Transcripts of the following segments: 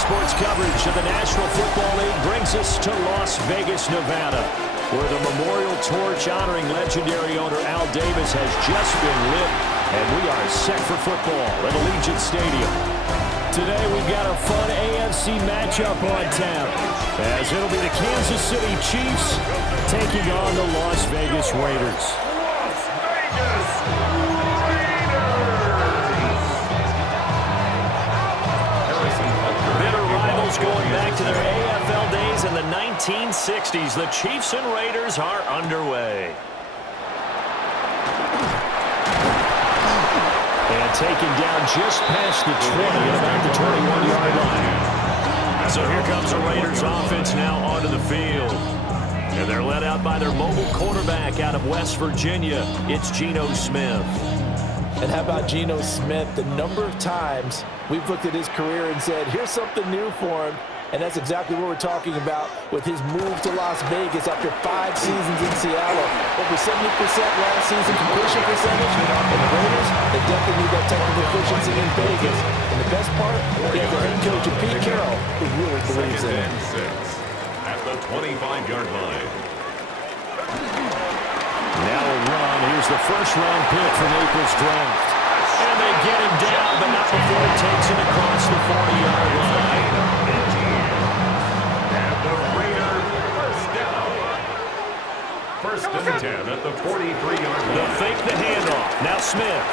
sports coverage of the National Football League brings us to Las Vegas, Nevada, where the memorial torch honoring legendary owner Al Davis has just been lit, and we are set for football at Allegiant Stadium. Today we've got a fun AFC matchup on tap, as it'll be the Kansas City Chiefs taking on the Las Vegas Raiders. Going back to their AFL days in the 1960s, the Chiefs and Raiders are underway. And taken down just past the 20 at about the 21-yard line. So here comes the Raiders offense now onto the field. And they're led out by their mobile quarterback out of West Virginia. It's Geno Smith. And how about Geno Smith? The number of times we've looked at his career and said, here's something new for him. And that's exactly what we're talking about with his move to Las Vegas after 5 seasons in Seattle. Over 70% last season completion percentage. And the Raiders, they definitely need that technical efficiency in Vegas. And the best part, he has a head coach, Pete Carroll, who really believes in it. At the 25-yard line. Now a run. Here's the first-round pick from April's draft. And they get him down, but not before he takes him across the 40-yard line. And the Raider first down. First and 10 at the 43-yard line. They'll fake the handoff. Now Smith.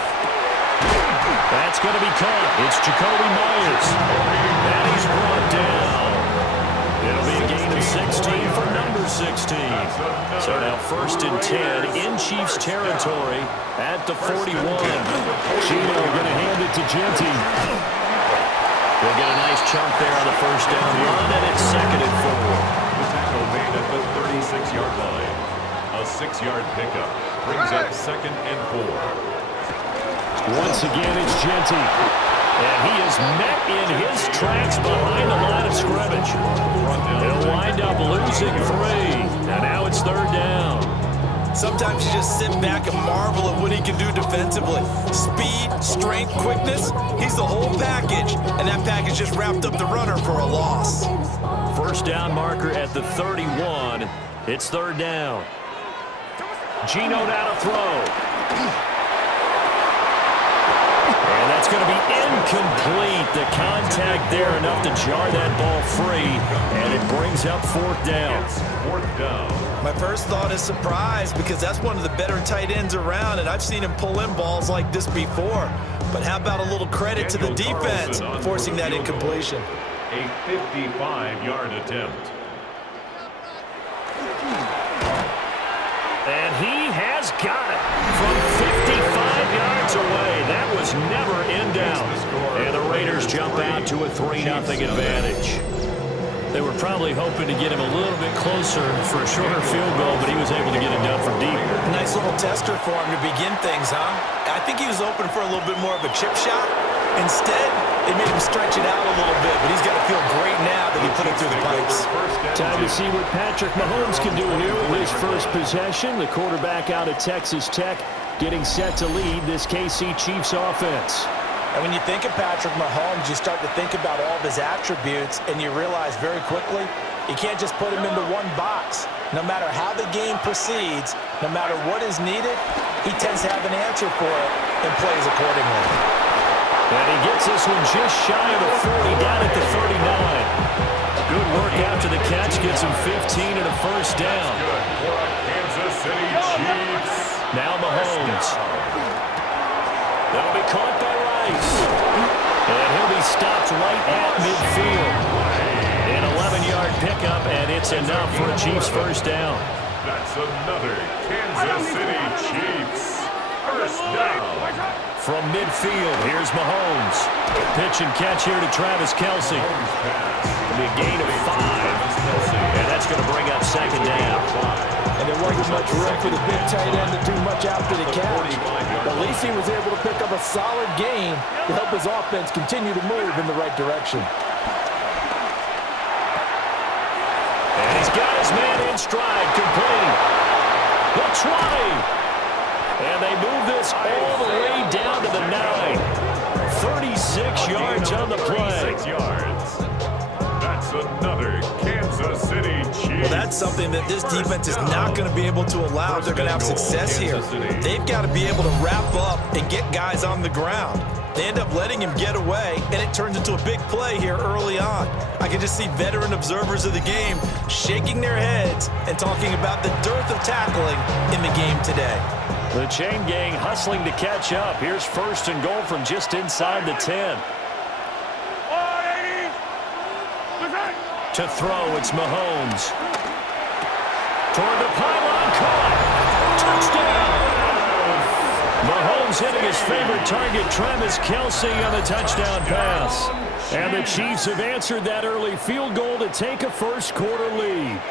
That's going to be caught. It's Jacoby Myers. And he's brought down. It'll be a gain of 16 for number 16. So now first and 10 in Chiefs territory at the 41. Geno going to hand it to Genty. They'll get a nice chunk there on the first down run, and it's second and 4. The tackle made at the 36-yard line. A 6-yard pickup brings up second and 4. Once again, it's Genty. And he is met in his tracks behind the line of scrimmage. He'll wind up losing 3. And now it's third down. Sometimes you just sit back and marvel at what he can do defensively. Speed, strength, quickness, he's the whole package. And that package just wrapped up the runner for a loss. First down marker at the 31. It's third down. Geno now to throw. And that's going to be incomplete. The contact there enough to jar that ball free, and it brings up fourth down. Fourth down. My first thought is surprise, because that's one of the better tight ends around, and I've seen him pull in balls like this before. But how about a little credit to the defense forcing that incompletion? A 55-yard attempt. And he has got it from 55 yards away. That was never in doubt. And the Raiders jump out to a 3-0 advantage. They were probably hoping to get him a little bit closer for a shorter field goal, but he was able to get it done from deep. Nice little tester for him to begin things, huh? I think he was open for a little bit more of a chip shot. Instead, they made him stretch it out a little bit, but he's got to feel great now that he put it through the pipes. Time to see what Patrick Mahomes can do here with his first possession. The quarterback out of Texas Tech getting set to lead this KC Chiefs offense. And when you think of Patrick Mahomes, you start to think about all of his attributes, and you realize very quickly, you can't just put him into one box. No matter how the game proceeds, no matter what is needed, he tends to have an answer for it and plays accordingly. And he gets this one just shy of the 40, down at the 39. Good work after the catch, gets him 15 and a first down. Good for a Kansas City Chiefs. Now Mahomes. That'll be caught by Rice. And he'll be stopped right at midfield. An 11-yard pickup, and it's enough for a Chiefs first down. That's another Kansas City Chiefs first down. From midfield, here's Mahomes. Pitch and catch here to Travis Kelce. It'll be a gain of 5. And that's going to bring up second down. And there wasn't much room for the big tight end to do much after the catch. But at least he was able to pick up a solid gain to help his offense continue to move in the right direction. And he's got his man in stride, complete. The 20. And they move this all the way down to the 9. 36 yards on the play. 36 yards. that's something that this defense is not going to be able to allow if they're going to have success here. They've got to be able to wrap up and get guys on the ground. They end up letting him get away, and it turns into a big play here early on. I can just see veteran observers of the game shaking their heads and talking about the dearth of tackling in the game today. The chain gang hustling to catch up. Here's first and goal from just inside the 10. To throw, it's Mahomes. Toward the pylon, caught. Touchdown! Mahomes hitting his favorite target, Travis Kelce, on the touchdown pass. And the Chiefs have answered that early field goal to take a first-quarter lead.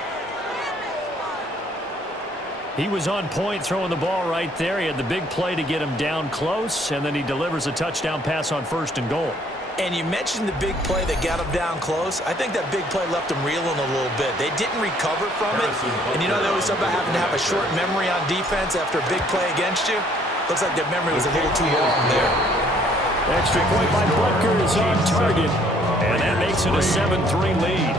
He was on point throwing the ball right there. He had the big play to get him down close, and then he delivers a touchdown pass on first and goal. And you mentioned the big play that got him down close. I think that big play left him reeling a little bit. They didn't recover from it. And you know, they always talk about having to have a short memory on defense after a big play against you. Looks like their memory was a little too long there. Extra point by Butker is on target. And that makes it a 7-3 lead.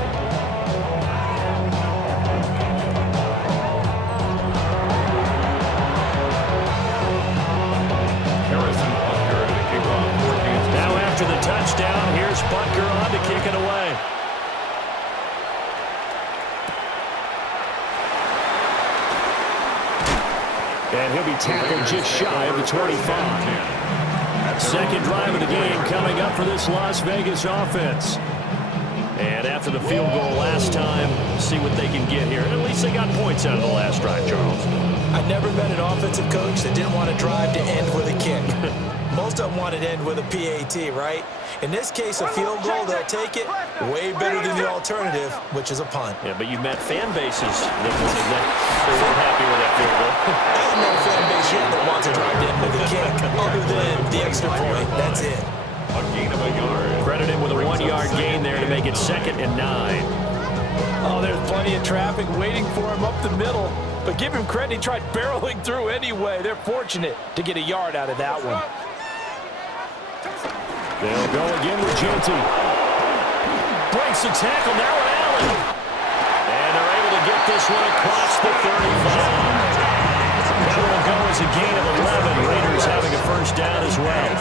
After the touchdown, here's Butker on to kick it away. And he'll be tackled just shy of the 25. Second drive of the game coming up for this Las Vegas offense. And after the field goal last time, see what they can get here. At least they got points out of the last drive, Charles. I never met an offensive coach that didn't want to drive to end with a kick. Most of them want to end with a PAT, right? In this case, a field goal, they'll take it way better than the alternative, which is a punt. Yeah, but you've met fan bases that weren't happy with that field goal. I don't know a fan base yet that wants to drive to end with a kick, other than the extra point. That's it. A gain of a yard. Credit him with a 1-yard gain there to make it 2nd and 9. Oh, there's plenty of traffic waiting for him up the middle. But give him credit, he tried barreling through anyway. They're fortunate to get a yard out of that one. They'll go again with Genty. Breaks the tackle, now at Allen. And they're able to get this one across the 35. That will go as a gain of 11. Raiders having a first down as well.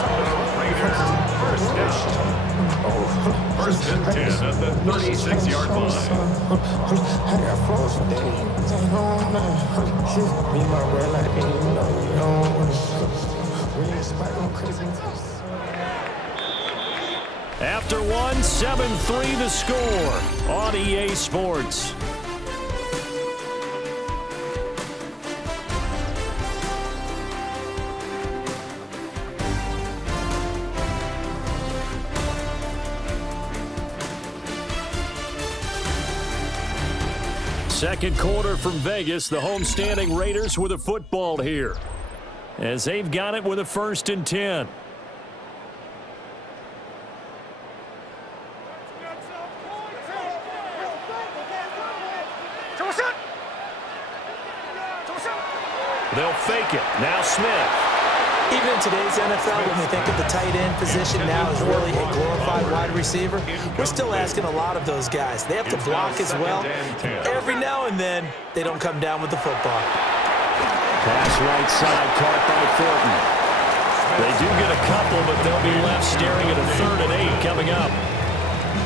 Raiders, first down. First and 10 at the 36-yard line. After one, 7-3 the score on EA Sports. Second quarter from Vegas, the homestanding Raiders with a football here, as they've got it with a 1st and 10. They'll fake it. Now Smith. Even in today's NFL, when we think of the tight end position now as really a glorified wide receiver, we're still asking a lot of those guys. They have to block as well. Every now and then, they don't come down with the football. Pass right side, caught by Thornton. They do get a couple, but they'll be left staring at a 3rd and 8 coming up.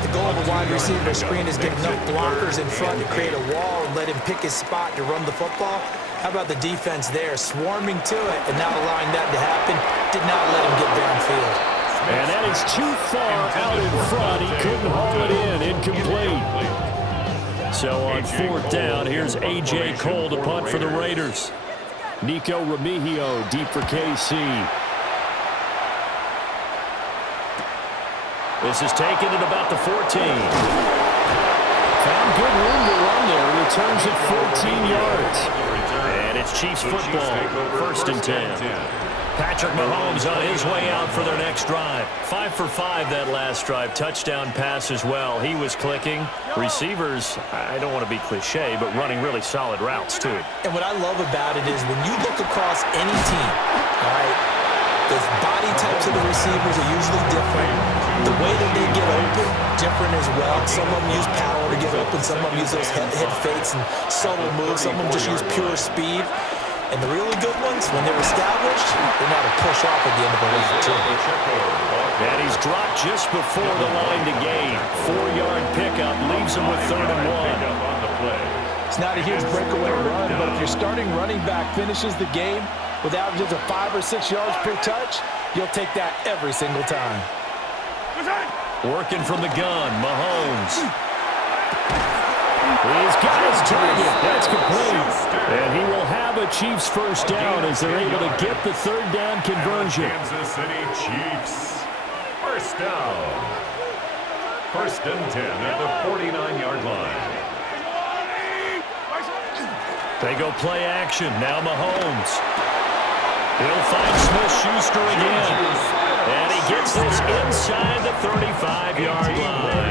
The goal of a wide receiver screen is get enough blockers in front to create a wall and let him pick his spot to run the football. How about the defense there, swarming to it and not allowing that to happen? Did not let him get downfield. And that is too far out in front. He couldn't haul it in. Incomplete. So on 4th down, here's A.J. Cole to punt for the Raiders. Nico Remigio deep for KC. This is taken at about the 14. Found good room to run there. Returns it 14 yards. And it's Chiefs football, 1st and 10. Patrick Mahomes on his way out for their next drive. 5 for 5 that last drive. Touchdown pass as well. He was clicking. Receivers, I don't want to be cliche, but running really solid routes too. And what I love about it is when you look across any team, all right, the body types of the receivers are usually different. The way that they get open, different runners well. Some of them use power to get open. Some of them use those head fakes and subtle moves. Some of them just use pure speed. And the really good ones, when they're established, they know how to push off at the end of a round, too. And he's dropped just before the line to gain. 4-yard pickup leaves him with 3rd and 1. It's not a huge breakaway run, but if your starting running back finishes the game with averages of 5 or 6 yards per touch, you'll take that every single time. Working from the gun, Mahomes. He's got his target. That's complete. And he will have a Chiefs first down as they're able to get the 3rd down conversion. Kansas City Chiefs. First down. 1st and 10 at the 49-yard line. They go play action. Now Mahomes. He'll find Smith-Schuster again. And he gets this inside the 35-yard line.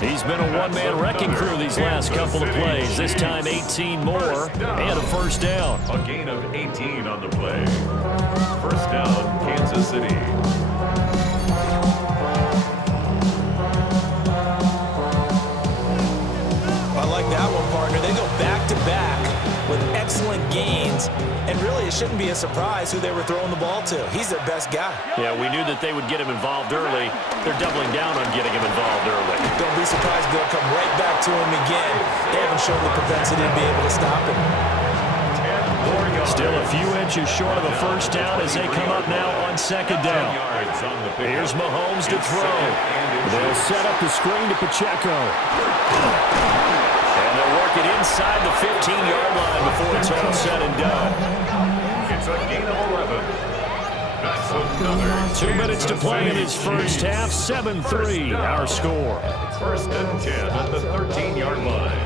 He's been a one-man wrecking crew these last couple of plays. This time 18 more and a first down. A gain of 18 on the play. First down, Kansas City. I like that one, partner. They go back-to-back with excellent gains. And really, it shouldn't be a surprise who they were throwing the ball to. He's their best guy. Yeah, we knew that they would get him involved early. They're doubling down on getting him involved early. Don't be surprised they'll come right back to him again. They haven't shown the propensity to be able to stop him. Still a few inches short of a first down as they come up now on 2nd down. Here's Mahomes to throw. They'll set up the screen to Pacheco. And they'll work it inside the 15-yard line before it's all said and done. It's a gain of 11. That's another 2 minutes to play in his first half. 7-3 our score. 1st and 10 at the 13-yard line.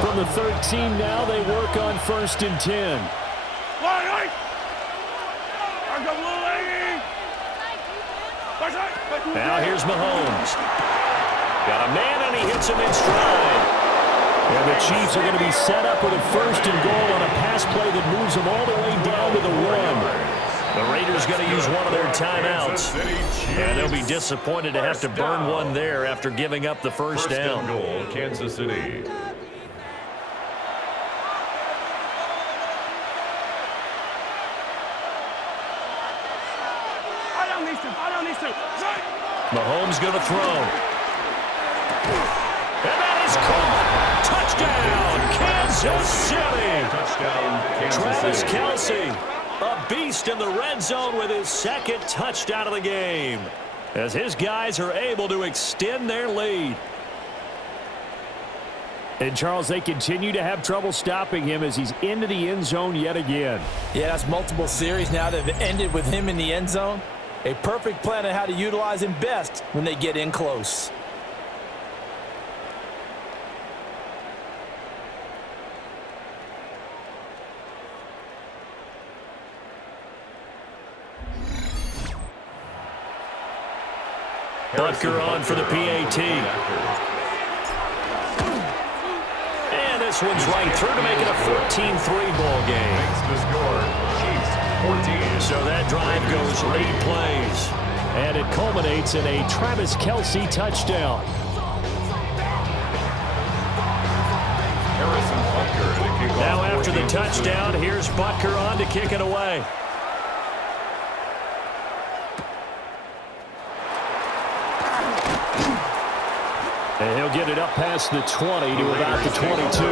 From the 13 now, they work on 1st and 10. Now here's Mahomes. Got a man, and he hits him in stride. And the Chiefs are going to be set up with a 1st and goal on a pass play that moves them all the way down to the 1. The Raiders going to use one of their timeouts. And they'll be disappointed to have to burn one there after giving up the first down. Goal, Kansas City. Mahomes going to throw. And that is caught. Touchdown, Kansas City. Touchdown, Kansas Travis Kelce, a beast in the red zone with his 2nd touchdown of the game, as his guys are able to extend their lead. And, Charles, they continue to have trouble stopping him as he's into the end zone yet again. Yeah, that's multiple series now that have ended with him in the end zone. A perfect plan on how to utilize him best when they get in close. Butker on for the PAT. And this one's right through to make it a 14-3 ball game. Makes the score. Chiefs 14. So that drive goes 8 plays. And it culminates in a Travis Kelce touchdown. Now after the touchdown, here's Butker on to kick it away. And he'll get it up past the 20 to about the 22.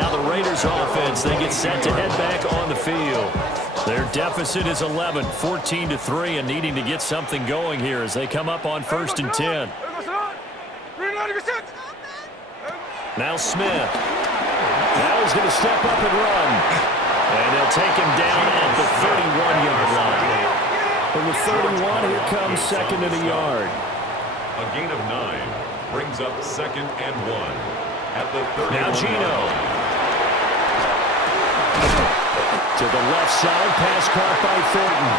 Now the Raiders offense, they get set to head back on the field. Their deficit is 11, 14-3, and needing to get something going here as they come up on 1st and 10. Now Smith. Now he's going to step up and run. And they'll take him down at the 31-yard line. From the 31, here comes 2nd and a yard. A gain of 9 brings up 2nd and 1 at the 31. Now Gino. To the left side, pass caught by Thornton.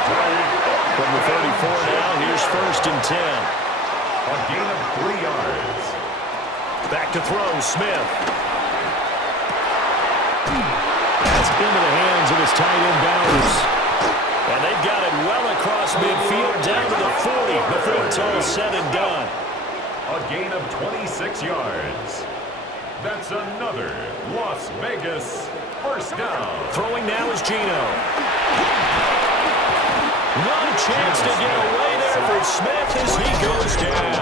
From the 34 now, here's 1st and 10. A gain of 3 yards. Back to throw, Smith. That's into the hands of his tight end Bowers. And they've got it well across midfield down to the 40 before it's all said and done. A gain of 26 yards. That's another Las Vegas first down. Throwing now is Geno. One chance to get away there for Smith as he goes down.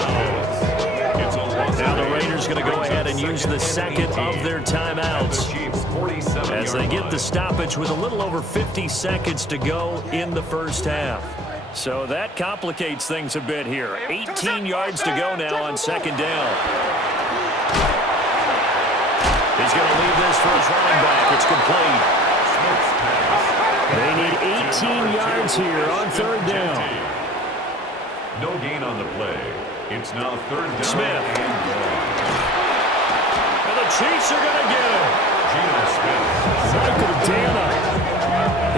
Now the Raiders going to go ahead and use the second of their timeouts as they get the stoppage with a little over 50 seconds to go in the first half. So that complicates things a bit here. 18 yards to go now on second down. He's going to leave this for his running back. It's complete. They need 18 yards here on third down. No gain on the play. It's now third down. Smith. And the Chiefs are going to get him. Geno Smith. Michael Dana.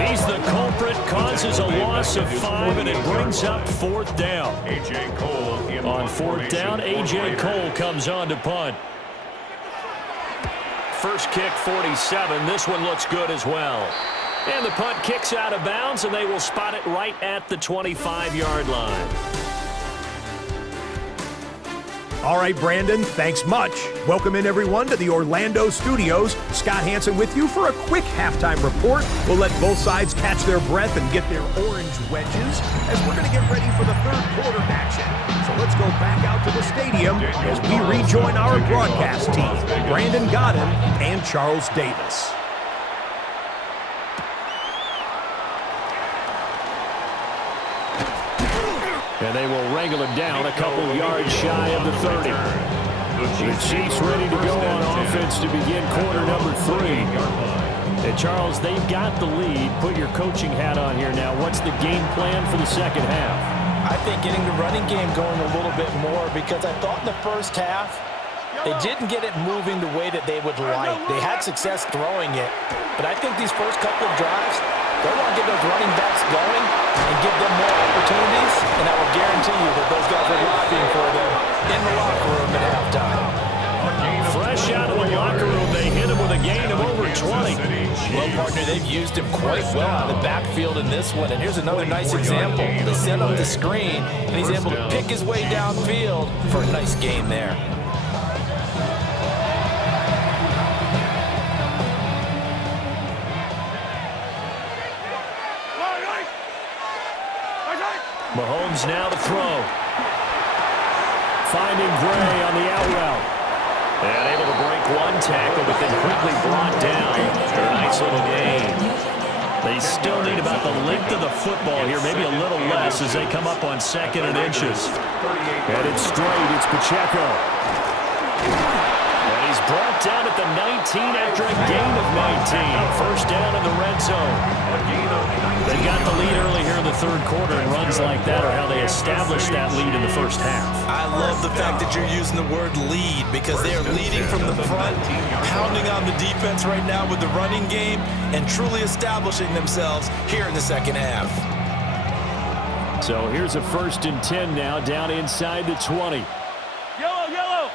He's the culprit, causes a loss of 5, and it brings up fourth down. A.J. Cole on fourth down, A.J. Cole comes on to punt. First kick, 47. This one looks good as well. And the punt kicks out of bounds, and they will spot it right at the 25-yard line. All right, Brandon, thanks much. Welcome in, everyone, to the Orlando studios. Scott Hansen with you for a quick halftime report. We'll let both sides catch their breath and get their orange wedges as we're going to get ready for the third quarter action. So let's go back out to the stadium as we rejoin our broadcast team, Brandon Godden and Charles Davis. And they will wrangle him down a couple yards shy of the 30. The Chiefs ready to go on offense to begin quarter number 3. And Charles, they've got the lead. Put your coaching hat on here now. What's the game plan for the second half? I think getting the running game going a little bit more, because I thought in the first half they didn't get it moving the way that they would like. They had success throwing it, but I think these first couple of drives, they want to get those running backs going and give them more opportunities, and I will guarantee you that those guys are lobbying for them in the locker room at halftime. Fresh out of the locker room, they hit him with a gain of over 20. Well, partner, they've used him quite well out of the backfield in this one, and here's another nice example. They set up the screen, and he's able to pick his way downfield for a nice gain there. Mahomes now to throw. Finding Gray on the out route. And able to break one tackle, but then quickly brought down for a nice little gain. They still need about the length of the football here, maybe a little less as they come up on second and inches. And it's straight, it's Pacheco. And he's brought down at the 19 after a gain of 19. First down in the red zone. They got the lead early here in the third quarter, and runs like that are how they established that lead in the first half. I love the fact that you're using the word lead, because they are leading from the front, pounding on the defense right now with the running game, and truly establishing themselves here in the second half. So here's a 1st and 10 now, down inside the 20. Yellow.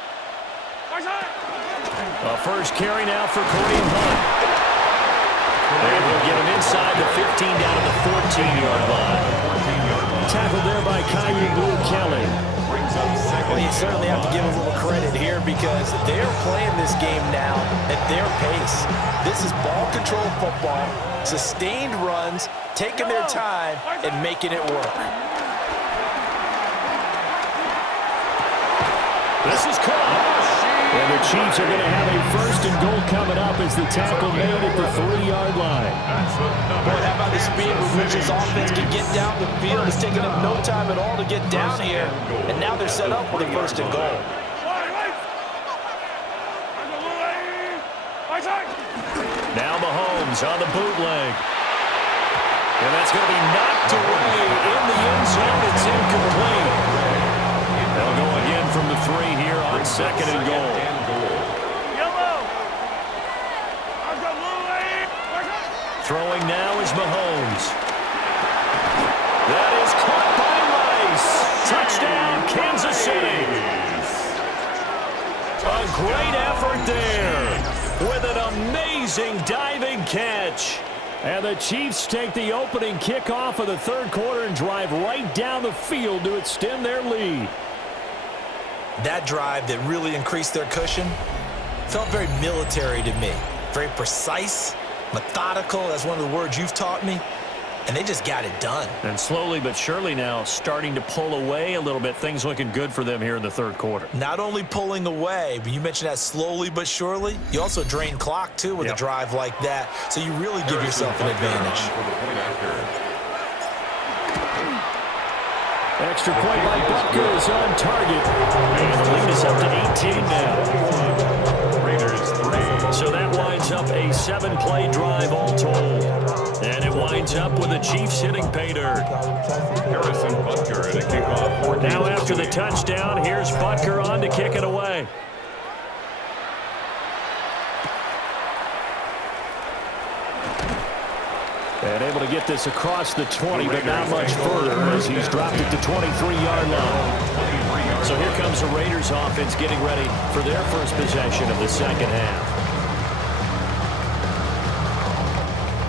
A first carry now for Kareem Hunt. And we'll get him inside the 15 down to the 14-yard line. Tackled there by Kyle Blue Kelly. Well, you certainly have to give a little credit here, because they're playing this game now at their pace. This is ball control football, sustained runs, taking their time and making it work. This is caught. And the Chiefs are going to have a 1st and goal coming up as the tackle made at the 3-yard line. Boy, how about the speed with which this offense can get down the field? It's taken them no time at all to get down here, and now they're set up for the 1st and goal. Now Mahomes on the bootleg. And that's going to be knocked away in the end zone. It's incomplete. They'll go again from the 3 here on 2nd and goal. Throwing now is Mahomes. That is caught by Rice. Touchdown, Kansas City. A great effort there with an amazing diving catch. And the Chiefs take the opening kickoff of the third quarter and drive right down the field to extend their lead. That drive that really increased their cushion felt very military to me. Very precise, methodical. That's one of the words you've taught me. And they just got it done. And slowly but surely now starting to pull away a little bit. Things looking good for them here in the third quarter. Not only pulling away, but you mentioned that slowly but surely. You also drain clock, too, with a drive like that. So you really give yourself an advantage. Extra point by Butker is on target. And the lead is up to 18 now. Raiders 3. So that winds up a 7-play drive all told. And it winds up with the Chiefs hitting pay dirt. Harrison Butker at a kickoff. Now after the touchdown, here's Butker on to kick it away. And able to get this across the 20, but not much further as he's dropped it to 23-yard line. So here comes the Raiders offense getting ready for their first possession of the second half.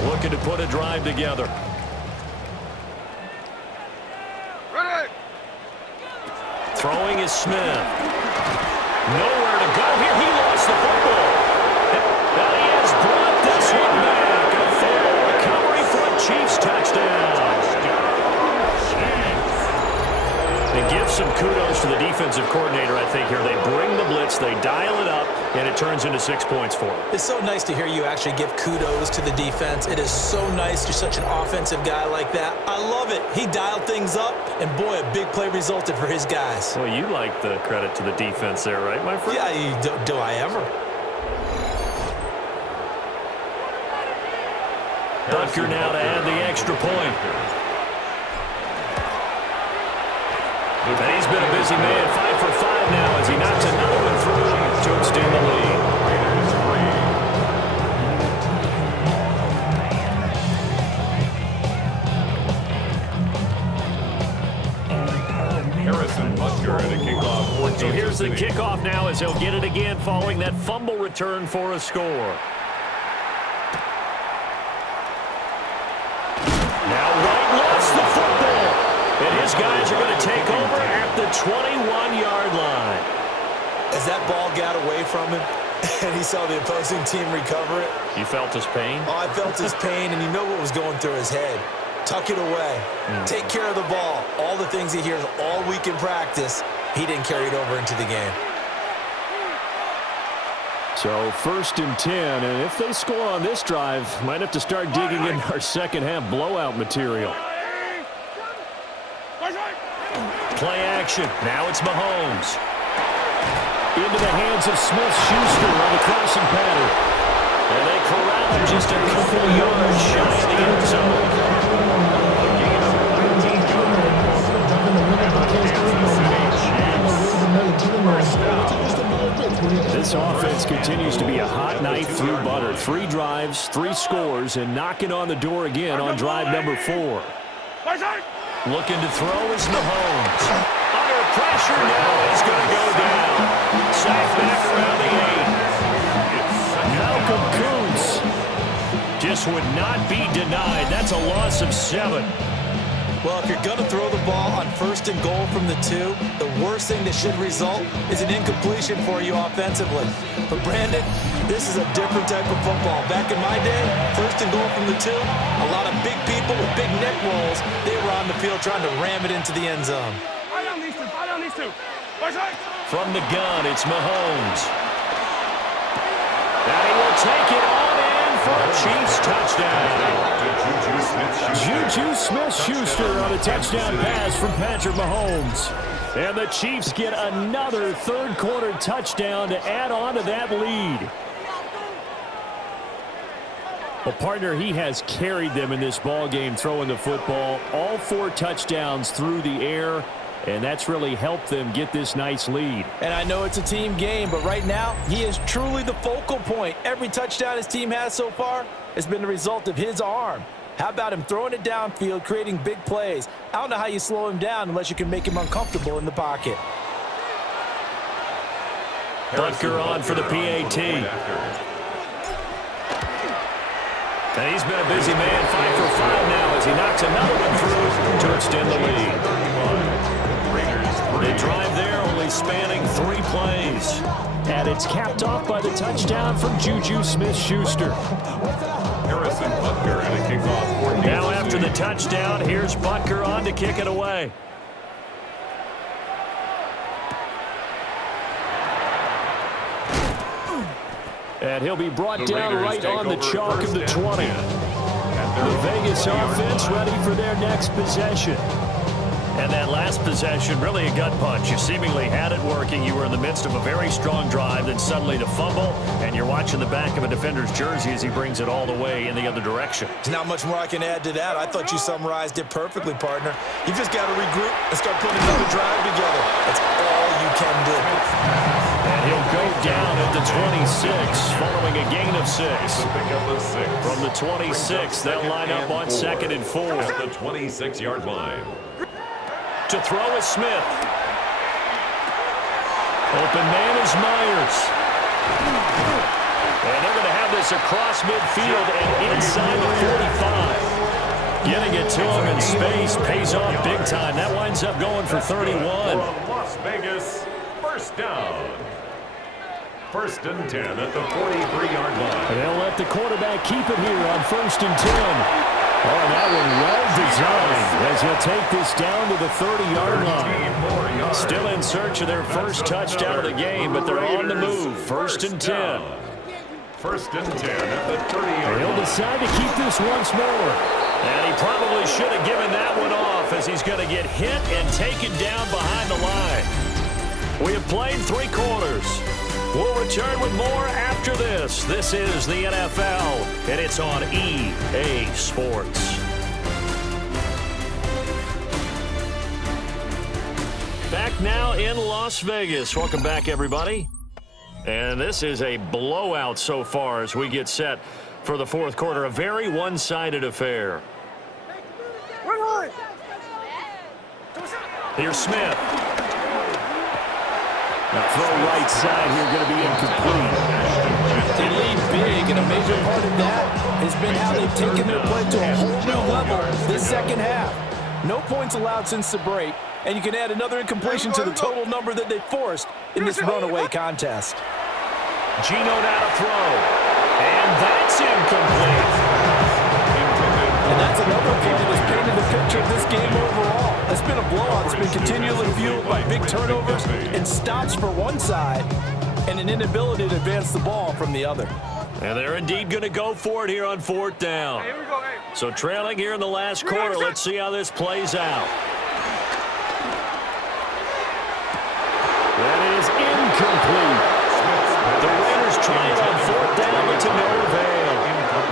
Looking to put a drive together. Ready. Throwing is Smith. Nowhere to go here. He lost the football. And he has brought this one back. A fumble recovery for a Chiefs touchdown. And give some kudos to the defensive coordinator, I think, here. They bring the blitz, they dial it up, and it turns into 6 points for them. It's so nice to hear you actually give kudos to the defense. It is so nice you're such an offensive guy like that. I love it. He dialed things up, and boy, a big play resulted for his guys. Well, you like the credit to the defense there, right, my friend? Yeah, do I ever? Butker now to add the extra point. And he's been a busy man, 5 for 5 now as he knocks another one through to extend the lead. Harrison Butker at a kickoff. So here's the kickoff now as he'll get it again following that fumble return for a score. Now White lost the football. And his guys are going to take over at the 21-yard line. As that ball got away from him and he saw the opposing team recover it. You felt his pain? Oh, I felt his pain, and you know what was going through his head. Tuck it away. Take care of the ball. All the things he hears all week in practice, he didn't carry it over into the game. So 1st and 10, and if they score on this drive, might have to start digging in our second half blowout material. Play action. Now it's Mahomes. Into the hands of Smith-Schuster on the crossing pattern. And they corral him just a couple yards shy of the end zone. This offense continues to be a hot knife through butter. 3 drives, 3 scores, and knocking on the door again on drive number 4. Looking to throw is Mahomes. Under pressure now, he's going to go down. Sacked back around the 8. Malcolm Kuntz just would not be denied. That's a loss of 7. Well, if you're going to throw the ball on 1st and goal from the 2, the worst thing that should result is an incompletion for you offensively. But, Brandon, this is a different type of football. Back in my day, 1st and goal from the 2, a lot of big people with big neck rolls, they were on the field trying to ram it into the end zone. From the gun, it's Mahomes. And he will take it on in for a Chiefs touchdown. Juju Smith-Schuster on a touchdown pass from Patrick Mahomes. And the Chiefs get another third quarter touchdown to add on to that lead. Well, partner, he has carried them in this ball game throwing the football. All 4 touchdowns through the air. And that's really helped them get this nice lead. And I know it's a team game, but right now, he is truly the focal point. Every touchdown his team has so far has been the result of his arm. How about him throwing it downfield, creating big plays? I don't know how you slow him down unless you can make him uncomfortable in the pocket. Butker on for the PAT. And he's been a busy man, 5 for 5 now as he knocks another one through to extend the lead. The drive there only spanning 3 plays. And it's capped off by the touchdown from Juju Smith-Schuster. Harrison Butker and a kickoff. Now after the touchdown, here's Butker on to kick it away. And he'll be brought down right on the chalk of the 20. The Vegas offense ready for their next possession. And that last possession, really a gut punch. You seemingly had it working. You were in the midst of a very strong drive, then suddenly to fumble, and you're watching the back of a defender's jersey as he brings it all the way in the other direction. There's not much more I can add to that. I thought you summarized it perfectly, partner. You just got to regroup and start putting another drive together. That's all you can do. And he'll go down at the 26, following a gain of 6. From the 26, they'll line up on 2nd and 4. At the 26-yard line. To throw is Smith. Open man is Myers. And they're going to have this across midfield and inside the 45. Getting it to him in space pays off big time. That winds up going for 31. Las Vegas, first down. 1st and 10 at the 43-yard line. And they'll let the quarterback keep it here on 1st and 10. Oh, that one well designed as he'll take this down to the 30-yard line. Still in search of their first touchdown of the game, but they're on the move. 1st and 10. 1st and 10 at the 30-yard line. He'll decide to keep this once more. And he probably should have given that one off as he's going to get hit and taken down behind the line. We have played 3 quarters. We'll return with more after this. This is the NFL, and it's on EA Sports. Back now in Las Vegas. Welcome back, everybody. And this is a blowout so far as we get set for the 4th quarter. A very one-sided affair. Here's Smith. Now throw right side here going to be incomplete. They lead big, and a major part of that has been how they've taken their play to a whole new level this second half. No points allowed since the break, and you can add another incompletion to the total number that they forced in this runaway contest. Gino now to throw, and that's incomplete. And that's another play that's painted the picture of this game overall. It's been a blowout. It's been continually fueled by big turnovers and stops for one side and an inability to advance the ball from the other. And they're indeed going to go for it here on 4th down. So trailing here in the last quarter, let's see how this plays out. That is incomplete. The Raiders try it on 4th down, but to no avail.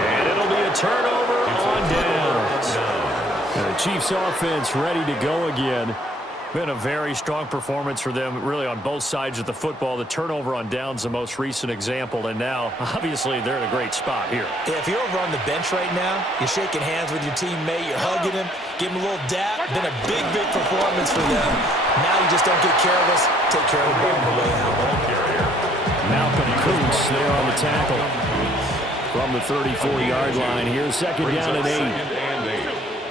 And it'll be a turnover on downs. And the Chiefs offense ready to go again. Been a very strong performance for them, really on both sides of the football. The turnover on downs, the most recent example, and now, obviously, they're in a great spot here. Yeah, if you're over on the bench right now, you're shaking hands with your teammate, you're hugging him, give him a little dap. Been a big, big performance for them. Now you just don't get careless. Take care of the ball on the way out. Malcolm Kuntz there on the tackle. From the 34-yard line. Here's 2nd down and 8.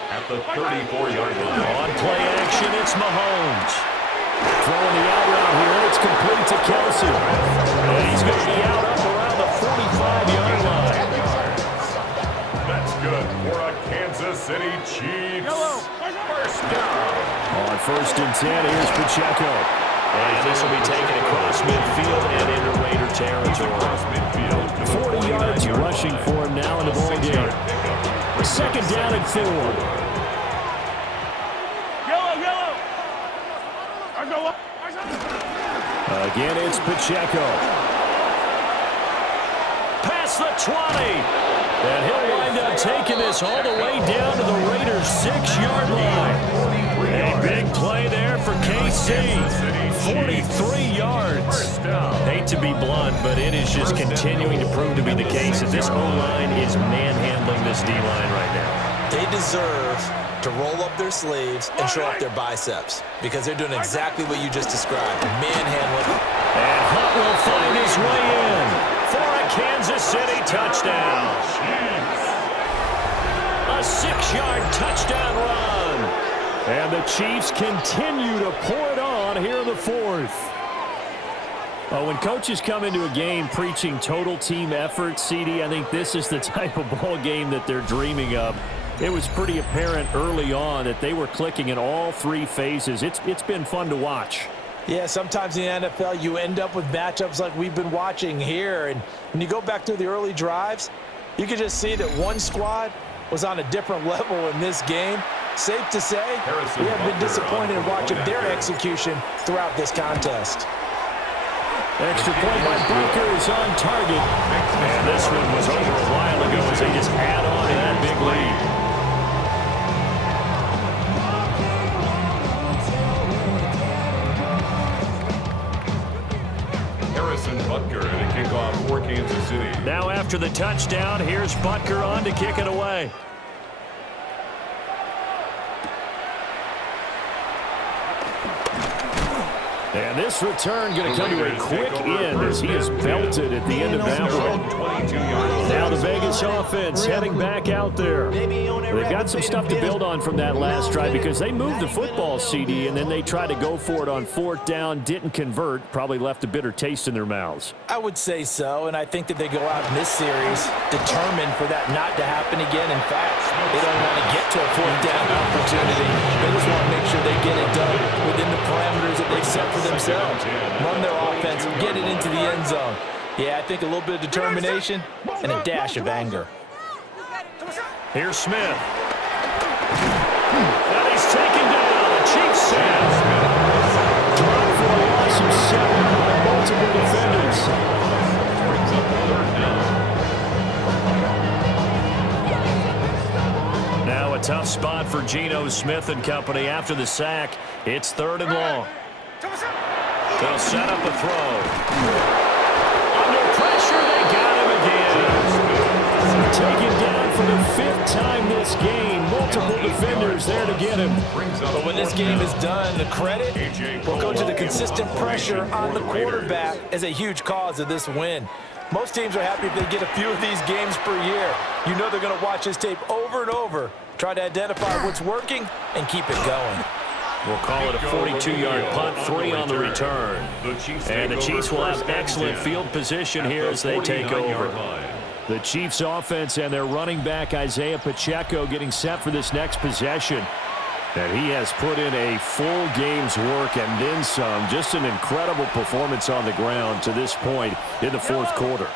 At the 34-yard line. On play action, it's Mahomes. Throwing the out route here, and it's complete to Kelsey. And he's going to be out up around the 45-yard line. That's good for a Kansas City Chiefs. First down. On 1st and 10, here's Pacheco. And this will be taken across midfield and into Raider territory. 40 yards rushing for him now in the ball game. 2nd down and 4. Again, it's Pacheco. Past the 20. And he'll wind up taking this all the way down to the Raiders' 6-yard line. A big play there for KC. 43 yards. Hate to be blunt, but it is just continuing to prove to be the case that this O-line is manhandling this D-line right now. They deserve to roll up their sleeves and show off their biceps because they're doing exactly what you just described, manhandling. And Hunt will find his way in for a Kansas City touchdown. a 6-yard touchdown run. And the Chiefs continue to pour it on here in the fourth. Well, when coaches come into a game preaching total team effort, CD, I think this is the type of ball game that they're dreaming of. It was pretty apparent early on that they were clicking in all three phases. It's been fun to watch. Yeah, sometimes in the NFL you end up with matchups like we've been watching here. And when you go back to the early drives, you can just see that one squad was on a different level in this game. Safe to say, we have been disappointed in watching their execution throughout this contest. Extra point by Butker is on target. And this one was over a while ago as they just add on to that big lead. Butker and a kickoff for Kansas City. Now after the touchdown, here's Butker on to kick it away. And this return going to come to a quick end as he is belted at the end of that one. Now the Vegas offense heading back out there. They've got some stuff to build on from that last drive because they moved the football, CD, and then they tried to go for it on fourth down, didn't convert, probably left a bitter taste in their mouths. I would say so, and I think that they go out in this series determined for that not to happen again. In fact, they don't want to get to a fourth down opportunity. They just want to make sure they get it done within the parameters that they've set for themselves. Run their offense, get it into the end zone. Yeah, I think a little bit of determination and a dash of anger. Here's Smith. Now he's taken down. The Chiefs says. Drop for a loss of 7 by multiple defenders. Brings up the third down. Now a tough spot for Geno Smith and company after the sack. It's 3rd and long. They'll set up a throw. Under pressure, they got him again. Taken down for the 5th time this game. Multiple defenders there to get him. But when this game is done, the credit will go to the consistent pressure on the quarterback as a huge cause of this win. Most teams are happy if they get a few of these games per year. You know they're going to watch this tape over and over, try to identify what's working, and keep it going. We'll call it a 42-yard punt, 3 on the return. And the Chiefs will have excellent field position here as they take over. The Chiefs offense and their running back Isaiah Pacheco getting set for this next possession. And he has put in a full game's work and then some. Just an incredible performance on the ground to this point in the 4th quarter.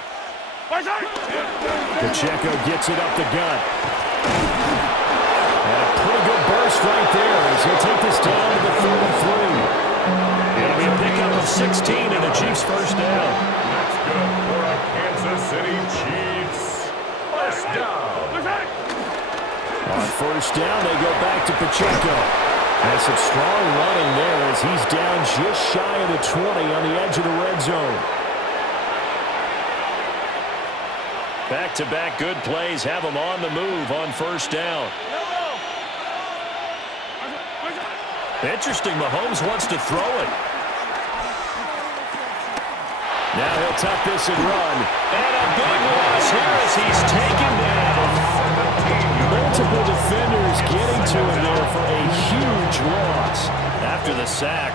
Pacheco gets it up the gut. And a pretty good burst right there as he'll take this down to the 33. It'll be a pickup of 16 and the Chiefs first down. That's good for a Kansas City Chiefs. First down. On first down, they go back to Pacheco. And some strong running there as he's down just shy of the 20 on the edge of the red zone. Back-to-back good plays have them on the move on first down. Interesting, Mahomes wants to throw it. Now he'll tuck this and run. And a big loss here as he's taken down. Multiple defenders getting to him there for a huge loss. After the sack,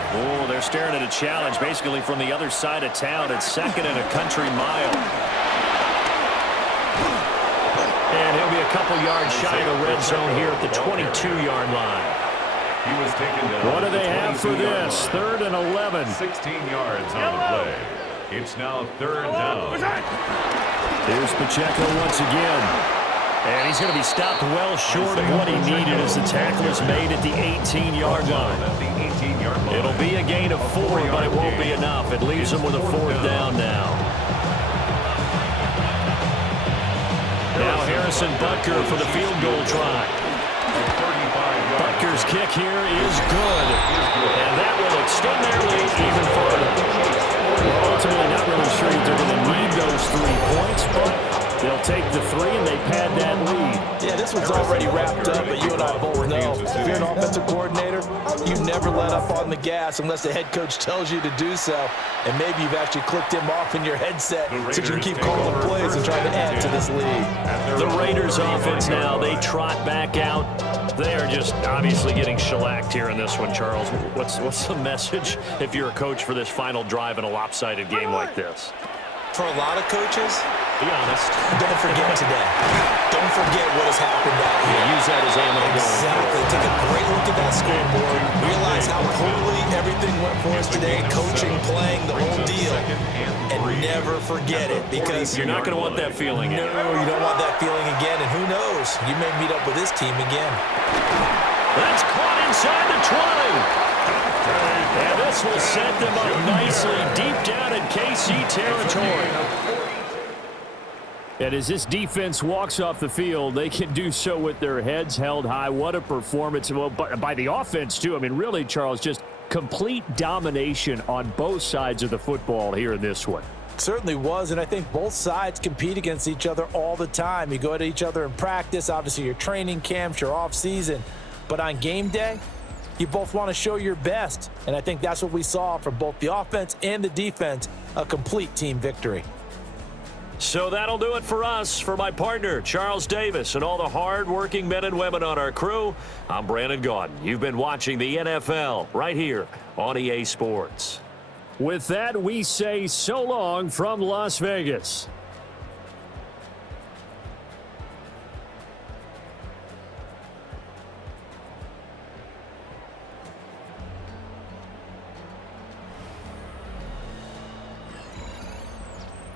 they're staring at a challenge basically from the other side of town at 2nd and a country mile. And he'll be a couple yards shy of the red zone here at the 22-yard line. He was taken down. What do they have for this? 3rd and 11. 16 yards on the play. It's now 3rd down. Here's Pacheco once again. And he's going to be stopped well short of what he needed as the tackle is made at the 18-yard line. It'll be a gain of 4, but it won't be enough. It leaves him with a 4th down now. Now Harrison Butker for the field goal try. Butker's kick here is good. And that will extend their lead even further. Well, ultimately not really sure that they're going to need those 3 points, but they'll take the 3 and they pad that lead. Yeah, this this one's already wrapped up, but you and I both know if you're an offensive coordinator, you never let up on the gas unless the head coach tells you to do so. And maybe you've actually clicked him off in your headset so you can keep calling plays and trying to add to this lead. The Raiders offense now, they trot back out. They are just obviously getting shellacked here in this one, Charles. What's the message if you're a coach for this final drive in a lopsided game like this? For a lot of coaches, be honest. Don't forget today. Don't forget what has happened out here. Use that as ammo. Exactly. Take a great look at that scoreboard. Realize how poorly everything went for us today. Coaching, playing, the whole deal. And never forget it, because you're not going to want that feeling. No, you don't want that feeling again. And who knows? You may meet up with this team again. That's caught inside the 20. And this will set them up nicely deep down in KC territory. And as this defense walks off the field, they can do so with their heads held high. What a performance. Well, by the offense, too. I mean, really, Charles, just complete domination on both sides of the football here in this one. Certainly was, and I think both sides compete against each other all the time. You go at each other in practice, obviously your training camps, your off-season. But on game day, you both want to show your best, and I think that's what we saw from both the offense and the defense, a complete team victory. So that'll do it for us. For my partner, Charles Davis, and all the hard-working men and women on our crew, I'm Brandon Gaudin. You've been watching the NFL right here on EA Sports. With that, we say so long from Las Vegas.